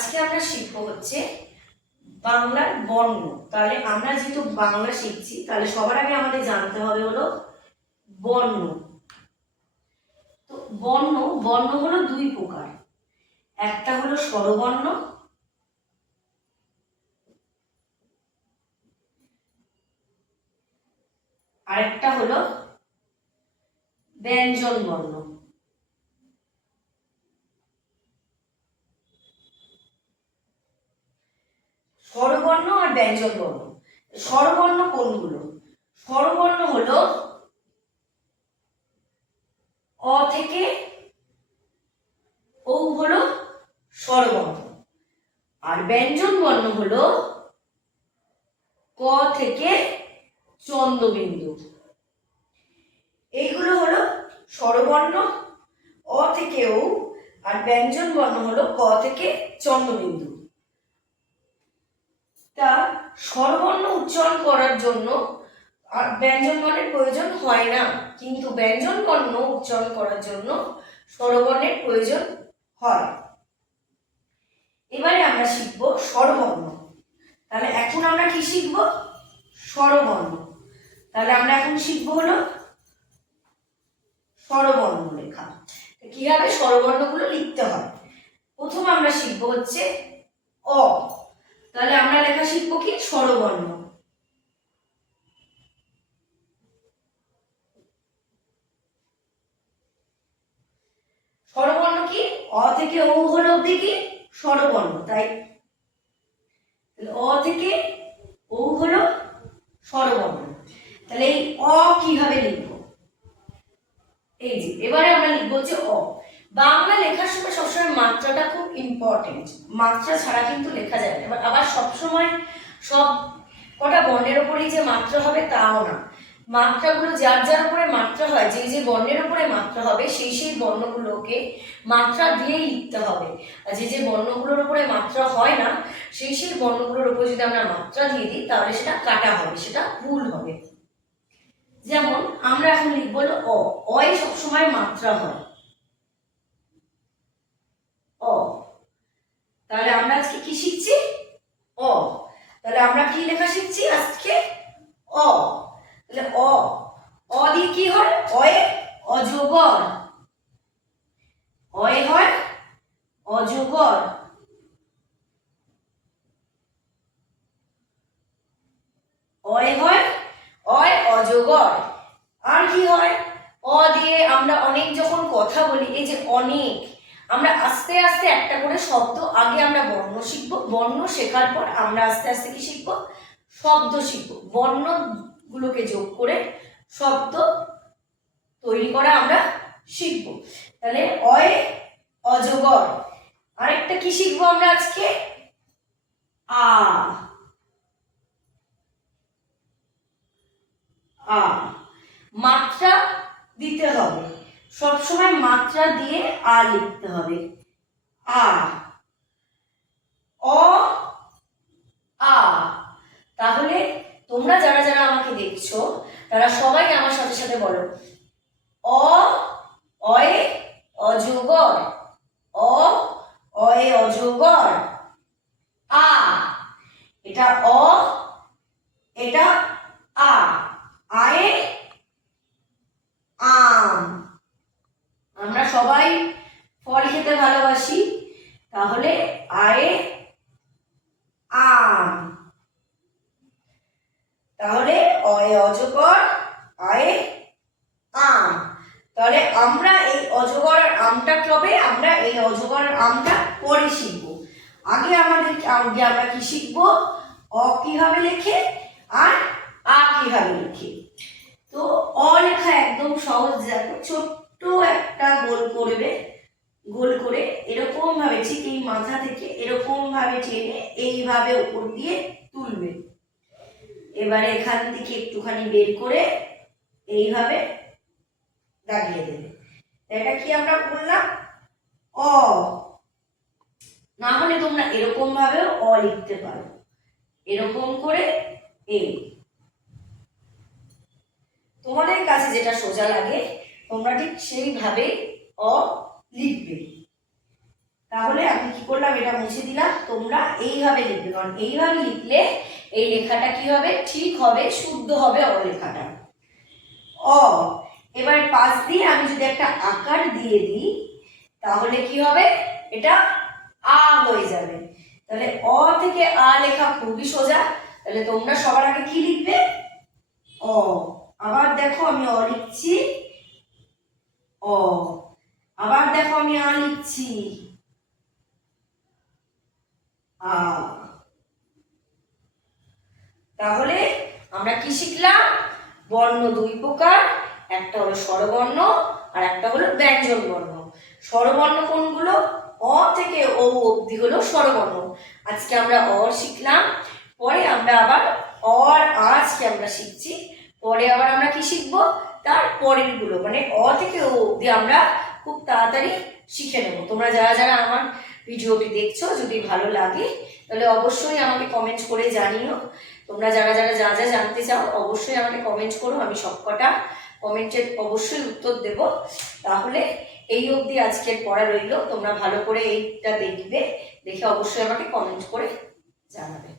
আজকে আমরা শিখব হচ্ছে বাংলার বর্ণ। তাহলে আমরা যেহেতু বাংলা শিখছি তাহলে সবার আগে আমাদের জানতে হবে হলো বর্ণ। তো বর্ণ বর্ণ হলো দুই প্রকার, একটা হলো স্বরবর্ণ আরেকটা হলো ব্যঞ্জন বর্ণ। স্বরবর্ণ আর ব্যঞ্জন বর্ণ। স্বরবর্ণ কোনগুলো? স্বরবর্ণ হলো অ থেকে ও হলো স্বরবর্ণ, আর ব্যঞ্জন বর্ণ হলো ক থেকে চন্দ্রবিন্দু। এইগুলো হলো স্বরবর্ণ অ থেকে ও, আর ব্যঞ্জন বর্ণ হলো ক থেকে চন্দ্রবিন্দু। তা স্বরবর্ণ উচ্চারণ করার জন্য আর ব্যঞ্জন বর্ণের প্রয়োজন হয় না, কিন্তু ব্যঞ্জন বর্ণ উচ্চারণ করার জন্য স্বরবর্ণের প্রয়োজন হয়। এবারে আমরা শিখব স্বরবর্ণ। তাহলে এখন আমরা কি শিখব? স্বরবর্ণ। তাহলে আমরা এখন শিখব হলো স্বরবর্ণ লেখা। কিভাবে স্বরবর্ণগুলো লিখতে হয়। প্রথম আমরা শিখব হচ্ছে অ। তাহলে আমরা লেখা শিখব কি? স্বরবর্ণ। স্বরবর্ণ কি? অ থেকে ও হলো অবধি কি স্বরবর্ণ, তাই অ থেকে ও হলো স্বরবর্ণ। তাহলে এই অ কিভাবে লিখবো? এই যে এবারে আমরা লিখবো হচ্ছে অ। বাংলা লেখার সময় সবসময় মাত্রাটা খুব ইম্পর্টেন্ট, মাত্রা ছাড়া কিন্তু লেখা যায় না। এবার আবার সবসময় সব কটা বর্ণের উপরেই যে মাত্রা হবে তাও না, মাত্রাগুলো যার যার উপরে মাত্রা হয়, যে যে বর্ণের উপরে মাত্রা হবে সেই সেই বর্ণগুলোকে মাত্রা দিয়েই লিখতে হবে। আর যে যে বর্ণগুলোর উপরে মাত্রা হয় না সেই সেই বর্ণগুলোর উপরে যদি আমরা মাত্রা দিয়ে দিই তাহলে সেটা কাটা হবে, সেটা ভুল হবে। যেমন আমরা এখন লিখব অ। অয় সবসময় মাত্রা হয় অ। তাহলে আমরা আজকে কি শিখছি? অ। তাহলে আমরা কি লেখা শিখছি আজকে? অ। তাহলে অ, অ দিয়ে কি হয়? অয়ে অজগর, অয়ে হয় অজগর, অয়ে হয় অয় অজগর। আর কি হয়? অ দিয়ে আমরা অনেক যখন কথা বলি, এই যে অনেক, আমরা আস্তে আস্তে একটা করে শব্দ, আগে আমরা বর্ণ শিখবো, বর্ণ শেখার পর আমরা আস্তে আস্তে কি শিখবো? শব্দ শিখবো। বর্ণগুলোকে যোগ করে শব্দ তৈরি করা আমরা শিখবো। তাহলে অয় অজগর। আরেকটা কি শিখবো আমরা আজকে? আ। আ মাত্রা দিতে হবে, সবসময় মাত্রা দিয়ে আ লিখতে হবে। আ। অ আ। তাহলে তোমরা যারা যারা আমাকে দেখছো তারা সবাই আমার সাথে সাথে বলো অ, অয়ে অজগর, অ, অয়ে অজগর। আ, এটা অ, এটা আ। আয়ে আম। আমরা সবাই ফল খেতে ভালোবাসি, তাহলে আয়ে আম। তাহলে অয়ে অজগর, আয়ে আম। তাহলে আমরা এই অজগর আর আমটা কবে? আমরা এই অজগর আর আমটা পরে শিখবো। আগে আমরা কি শিখবো? অ কিভাবে লেখে আর আ কিভাবে লেখে। তো অ লেখা একদম সহজ। দেখো ছোট্ট একটা গোল করবে, গোল করে এরকম ভাবে ঠিক এই মাথা থেকে এরকম ভাবে টেনে এইভাবে উপর দিয়ে তুলবে। এবারে এখান থেকে একটুখানি বের করে এইভাবে দাগিয়ে দেবে। এটা কি আমরা বললাম? অ। না হলে তোমরা এরকম ভাবেও অ লিখতে পারো, এরকম করে এই, তোমাদের কাছে যেটা সোজা লাগে তোমরা ঠিক সেইভাবে অ লিখবে। তাহলে আমি কি করলাম, এটা মুছে দিলাম। তোমরা এইভাবে লিখবে, কারণ এইভাবে লিখলে এই লেখাটা কি হবে, ঠিক হবে, শুদ্ধ হবে অ লেখাটা। অ, এবার পাশ দিয়ে আমি যদি একটা আকার দিয়ে দিই তাহলে কি হবে, এটা আ হয়ে যাবে। তাহলে অ থেকে আ লেখা খুবই সোজা। তাহলে তোমরা সবার আগে কি লিখবে, অ। আবার দেখো আমি অ লিখছি, অ। আবার দেখো আমি আ লিখছি, আ। তাহলে আমরা কি শিখলাম, বর্ণ দুই প্রকার, একটা হলো স্বরবর্ণ আর একটা হলো ব্যঞ্জন বর্ণ। স্বরবর্ণ কোনগুলো, অ থেকে ও অবধি হলো স্বরবর্ণ। আজকে আমরা অ শিখলাম, পরে আমরা আবার অ আর আজকে আমরা শিখছি, পরে আবার আমরা কি শিখবো, তার পরের গুলো মানে অ থেকে ও অবধি আমরা খুব তাড়াতাড়ি শিখে নেব। তোমরা যারা যারা আমার ভিডিওটি দেখছো, যদি ভালো লাগে তাহলে অবশ্যই আমাকে কমেন্ট করে জানিও। তোমরা যারা যারা যা যা জানতে চাও অবশ্যই আমাকে কমেন্ট করো, আমি সবকটা কমেন্টের অবশ্যই উত্তর দেব। তাহলে এই অবধি আজকের পড়া রইল, তোমরা ভালো করে এইটা দেখবে, দেখে অবশ্যই আমাকে কমেন্ট করে জানাবে।